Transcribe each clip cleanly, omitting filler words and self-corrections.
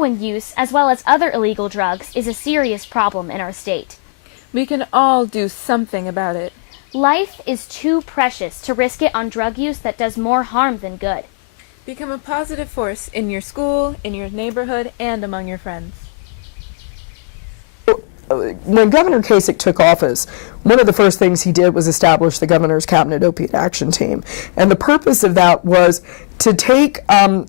Heroin use, as well as other illegal drugs, is a serious problem in our state. We can all do something about it. Life is too precious to risk it on drug use that does more harm than good. Become a positive force in your school, in your neighborhood, and among your friends. When Governor Kasich took office, one of the first things he did was establish the Governor's Cabinet Opiate Action Team. And the purpose of that was to take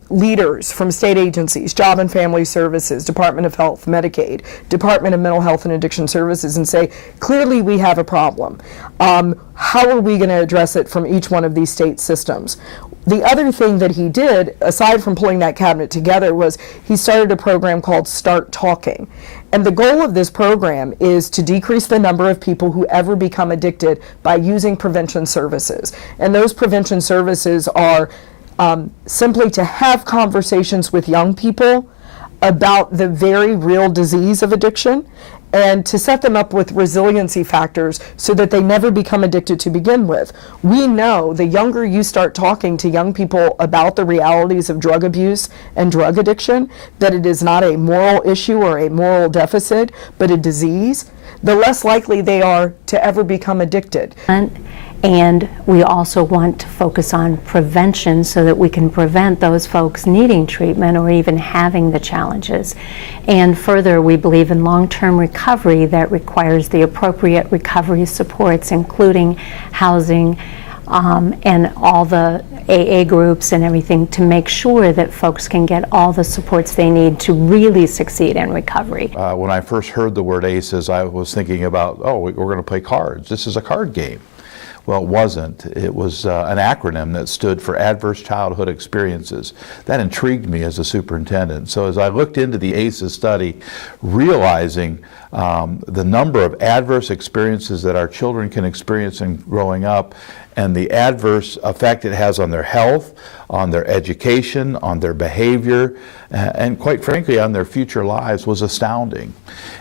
leaders from state agencies, Job and Family Services, Department of Health, Medicaid, Department of Mental Health and Addiction Services, and say, clearly we have a problem. How are we going to address it from each one of these state systems? The other thing that he did, aside from pulling that cabinet together, was he started a program called Start Talking. And the goal of this program is to decrease the number of people who ever become addicted by using prevention services. And those prevention services are simply to have conversations with young people about the very real disease of addiction, and to set them up with resiliency factors so that they never become addicted to begin with. We know the younger you start talking to young people about the realities of drug abuse and drug addiction, that it is not a moral issue or a moral deficit, but a disease, the less likely they are to ever become addicted. And we also want to focus on prevention so that we can prevent those folks needing treatment or even having the challenges. And further, we believe in long-term recovery that requires the appropriate recovery supports, including housing and all the AA groups and everything, to make sure that folks can get all the supports they need to really succeed in recovery. When I first heard the word ACEs, I was thinking about, oh, we're going to play cards. This is a card game. Well, it wasn't. It was an acronym that stood for Adverse Childhood Experiences. That intrigued me as a superintendent. So as I looked into the ACEs study, realizing the number of adverse experiences that our children can experience in growing up, and the adverse effect it has on their health, on their education, on their behavior, and quite frankly on their future lives, was astounding.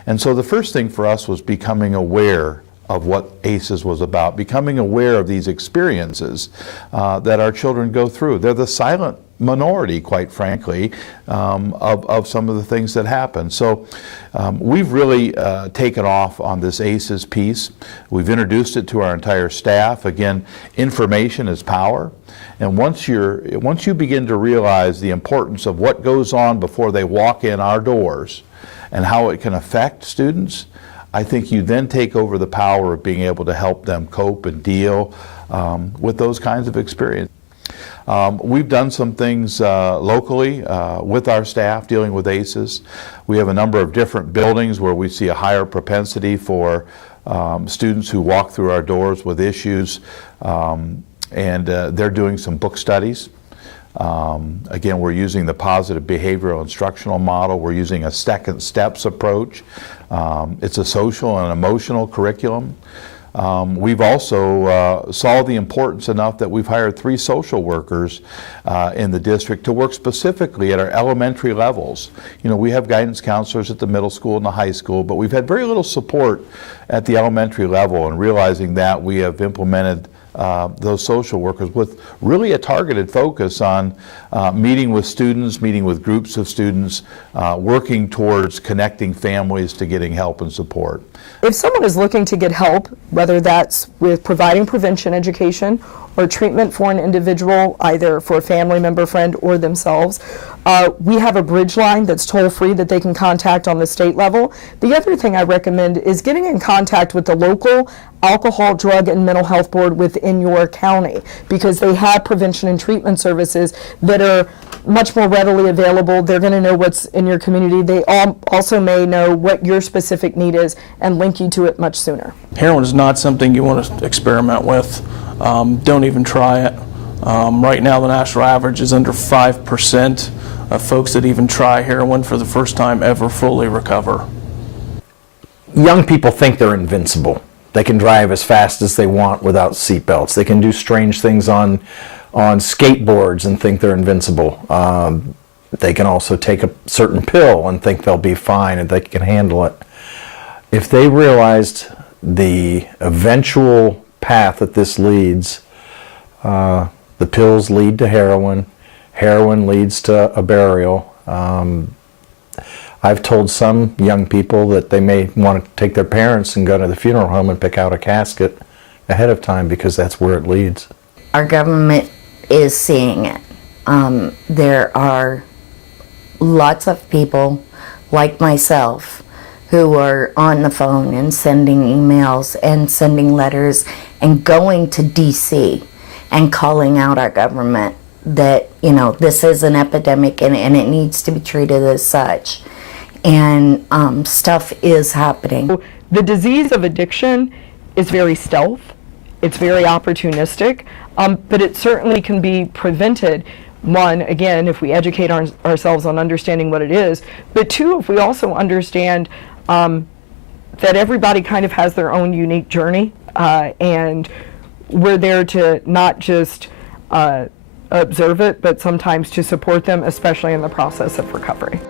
And so the first thing for us was becoming aware of what ACEs was about, becoming aware of these experiences that our children go through. They're the silent minority, quite frankly, of some of the things that happen. So we've really taken off on this ACEs piece. We've introduced it to our entire staff. Again, information is power. And once you begin to realize the importance of what goes on before they walk in our doors and how it can affect students, I think you then take over the power of being able to help them cope and deal with those kinds of experiences. We've done some things locally with our staff dealing with ACEs. We have a number of different buildings where we see a higher propensity for students who walk through our doors with issues, and they're doing some book studies. Again, we're using the positive behavioral instructional model. We're using a second steps approach. It's a social and emotional curriculum. We've also saw the importance enough that we've hired 3 social workers in the district to work specifically at our elementary levels. You know, we have guidance counselors at the middle school and the high school, but we've had very little support at the elementary level, and realizing that, we have implemented those social workers with really a targeted focus on meeting with students, meeting with groups of students, working towards connecting families to getting help and support. If someone is looking to get help, whether that's with providing prevention education or treatment for an individual, either for a family member, friend, or themselves, we have a bridge line that's toll-free that they can contact on the state level. The other thing I recommend is getting in contact with the local alcohol, drug, and mental health board within your county, because they have prevention and treatment services that are much more readily available. They're going to know what's in your community. They also may know what your specific need is and link you to it much sooner. Heroin is not something you want to experiment with. Don't even try it. Right now the national average is under 5% of folks that even try heroin for the first time ever fully recover. Young people think they're invincible. They can drive as fast as they want without seatbelts. They can do strange things on skateboards and think they're invincible. They can also take a certain pill and think they'll be fine and they can handle it. If they realized the eventual path that this leads, the pills lead to heroin, heroin leads to a burial, I've told some young people that they may want to take their parents and go to the funeral home and pick out a casket ahead of time because that's where it leads. Our government is seeing it. There are lots of people like myself who are on the phone and sending emails and sending letters and going to DC and calling out our government that, you know, this is an epidemic and it needs to be treated as such. And stuff is happening. The disease of addiction is very stealth, it's very opportunistic, but it certainly can be prevented. One, again, if we educate ourselves on understanding what it is, but two, if we also understand that everybody kind of has their own unique journey, and we're there to not just observe it, but sometimes to support them, especially in the process of recovery.